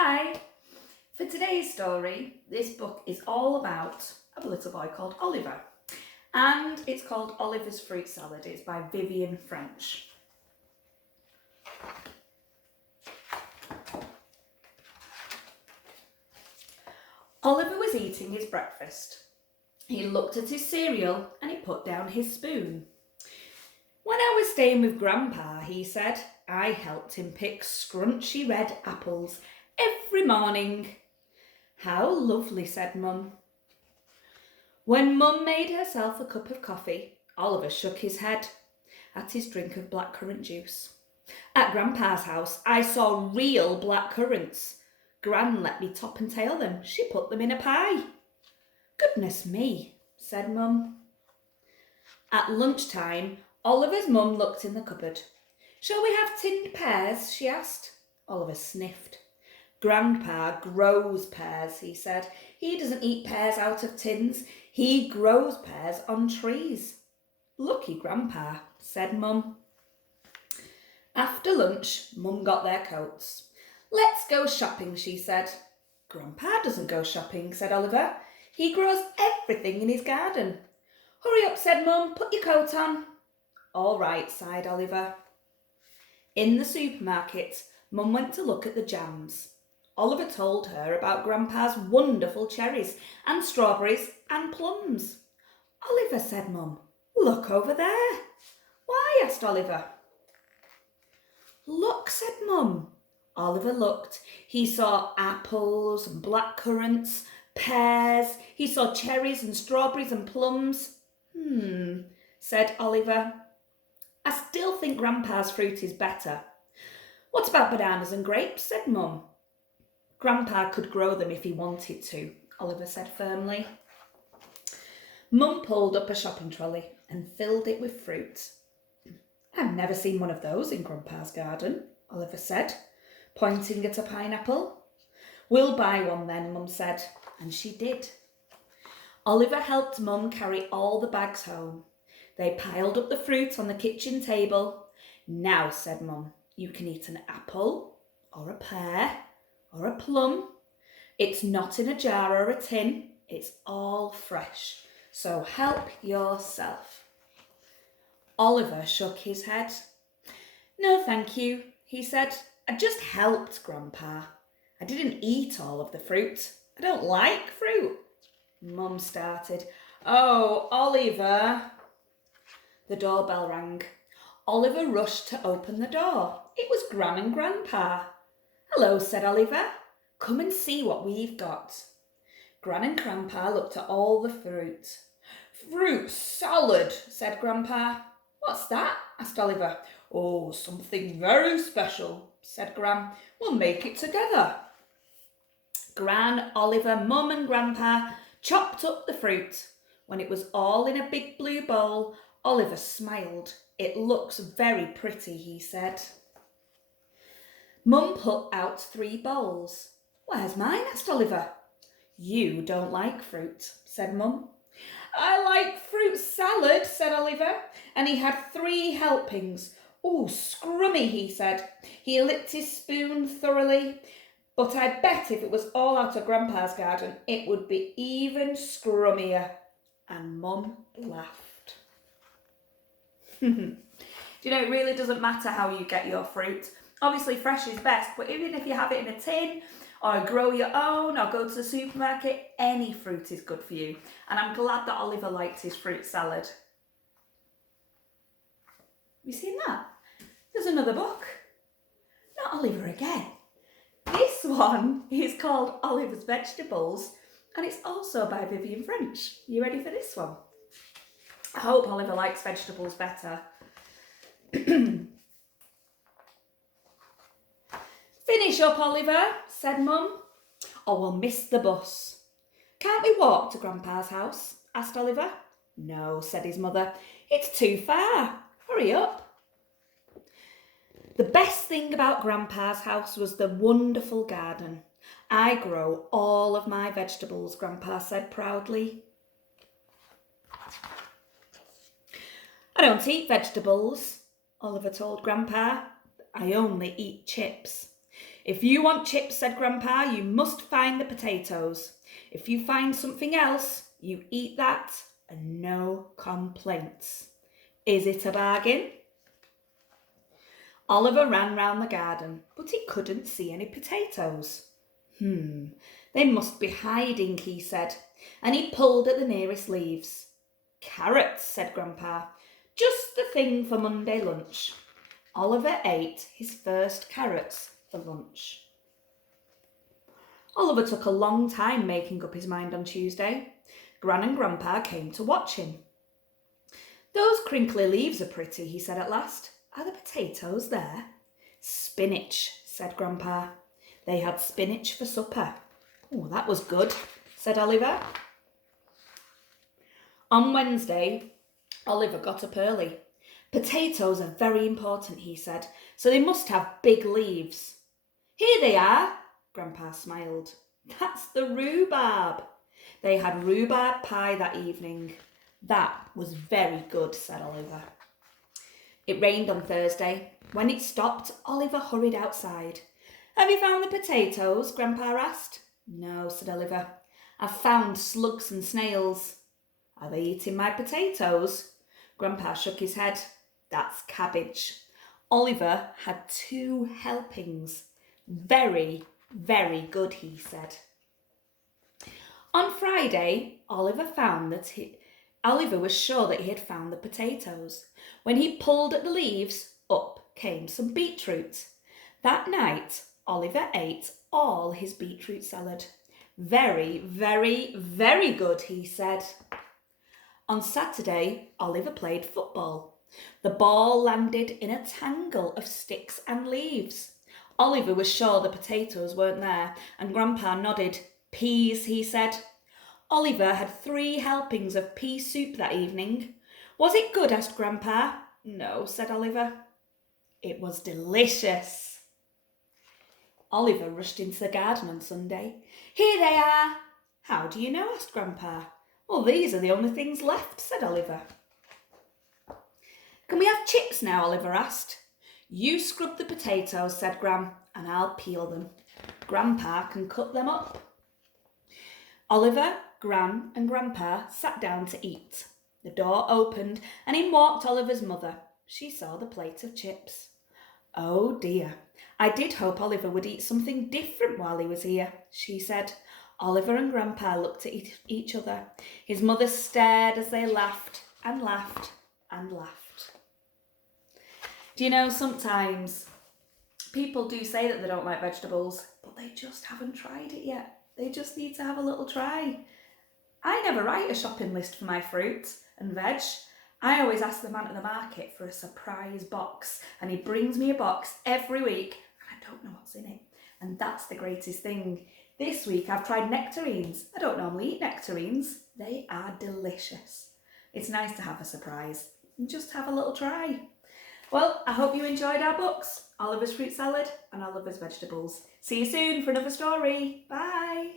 Hi! For today's story, this book is all about a little boy called Oliver. And it's called Oliver's Fruit Salad. It's by Vivian French. Oliver was eating his breakfast. He looked at his cereal and he put down his spoon. When I was staying with Grandpa, he said, I helped him pick scrunchy red apples every morning. How lovely, said Mum. When Mum made herself a cup of coffee, Oliver shook his head at his drink of blackcurrant juice. At Grandpa's house, I saw real blackcurrants. Gran let me top and tail them. She put them in a pie. Goodness me, said Mum. At lunchtime, Oliver's mum looked in the cupboard. Shall we have tinned pears? She asked. Oliver sniffed. Grandpa grows pears, he said. He doesn't eat pears out of tins. He grows pears on trees. Lucky Grandpa, said Mum. After lunch, Mum got their coats. Let's go shopping, she said. Grandpa doesn't go shopping, said Oliver. He grows everything in his garden. Hurry up, said Mum. Put your coat on. All right, sighed Oliver. In the supermarket, Mum went to look at the jams. Oliver told her about Grandpa's wonderful cherries and strawberries and plums. Oliver, said Mum, look over there. Why? Asked Oliver. Look, said Mum. Oliver looked. He saw apples and blackcurrants, pears. He saw cherries and strawberries and plums. Said Oliver. I still think Grandpa's fruit is better. What about bananas and grapes? Said Mum. Grandpa could grow them if he wanted to, Oliver said firmly. Mum pulled up a shopping trolley and filled it with fruit. I've never seen one of those in Grandpa's garden, Oliver said, pointing at a pineapple. We'll buy one then, Mum said, and she did. Oliver helped Mum carry all the bags home. They piled up the fruit on the kitchen table. Now, said Mum, you can eat an apple or a pear or a plum. It's not in a jar or a tin. It's all fresh. So help yourself. Oliver shook his head. No, thank you, he said. I just helped Grandpa. I didn't eat all of the fruit. I don't like fruit. Mum started. Oh, Oliver. The doorbell rang. Oliver rushed to open the door. It was Gran and Grandpa. Hello, said Oliver. Come and see what we've got. Gran and Grandpa looked at all the fruit. Fruit salad, said Grandpa. What's that? Asked Oliver. Oh, something very special, said Gran. We'll make it together. Gran, Oliver, Mum and Grandpa chopped up the fruit. When it was all in a big blue bowl, Oliver smiled. It looks very pretty, he said. Mum put out 3 bowls. Where's mine? Asked Oliver. You don't like fruit, said Mum. I like fruit salad, said Oliver, and he had 3 helpings. Oh, scrummy, he said. He licked his spoon thoroughly, but I bet if it was all out of Grandpa's garden, it would be even scrummier. And Mum laughed. Do you know, it really doesn't matter how you get your fruit. Obviously, fresh is best, but even if you have it in a tin or grow your own or go to the supermarket, any fruit is good for you. And I'm glad that Oliver liked his fruit salad. Have you seen that? There's another book. Not Oliver again. This one is called Oliver's Vegetables, and it's also by Vivian French. You ready for this one? I hope Oliver likes vegetables better. Finish up, Oliver, said Mum, or we'll miss the bus. Can't we walk to Grandpa's house? Asked Oliver. No, said his mother. It's too far. Hurry up. The best thing about Grandpa's house was the wonderful garden. I grow all of my vegetables, Grandpa said proudly. I don't eat vegetables, Oliver told Grandpa. I only eat chips. If you want chips, said Grandpa, you must find the potatoes. If you find something else, you eat that and no complaints. Is it a bargain? Oliver ran round the garden, but he couldn't see any potatoes. They must be hiding, he said, and he pulled at the nearest leaves. Carrots, said Grandpa, just the thing for Monday lunch. Oliver ate his first carrots for lunch. Oliver took a long time making up his mind on Tuesday. Gran and Grandpa came to watch him. Those crinkly leaves are pretty, he said at last. Are the potatoes there? Spinach, said Grandpa. They had spinach for supper. Oh, that was good, said Oliver. On Wednesday, Oliver got up early. Potatoes are very important, he said, so they must have big leaves. Here they are, Grandpa smiled. That's the rhubarb. They had rhubarb pie that evening. That was very good, said Oliver. It rained on Thursday. When it stopped, Oliver hurried outside. Have you found the potatoes? Grandpa asked. No, said Oliver. I've found slugs and snails. Are they eating my potatoes? Grandpa shook his head. That's cabbage. Oliver had 2 helpings. Very, very good, he said. On Friday, Oliver was sure that he had found the potatoes. When he pulled at the leaves, up came some beetroot. That night, Oliver ate all his beetroot salad. Very, very, very good, he said. On Saturday, Oliver played football. The ball landed in a tangle of sticks and leaves. Oliver was sure the potatoes weren't there, and Grandpa nodded. Peas, he said. Oliver had 3 helpings of pea soup that evening. Was it good? Asked Grandpa. No, said Oliver. It was delicious. Oliver rushed into the garden on Sunday. Here they are. How do you know? Asked Grandpa. Well, these are the only things left, said Oliver. Can we have chips now? Oliver asked. You scrub the potatoes, said Gran, and I'll peel them. Grandpa can cut them up. Oliver, Gran and Grandpa sat down to eat. The door opened and in walked Oliver's mother. She saw the plate of chips. Oh dear, I did hope Oliver would eat something different while he was here, she said. Oliver and Grandpa looked at each other. His mother stared as they laughed and laughed and laughed. Do you know, sometimes people do say that they don't like vegetables, but they just haven't tried it yet. They just need to have a little try. I never write a shopping list for my fruits and veg. I always ask the man at the market for a surprise box, and he brings me a box every week and I don't know what's in it. And that's the greatest thing. This week I've tried nectarines. I don't normally eat nectarines. They are delicious. It's nice to have a surprise and just have a little try. Well, I hope you enjoyed our books, Oliver's Fruit Salad and Oliver's Vegetables. See you soon for another story. Bye.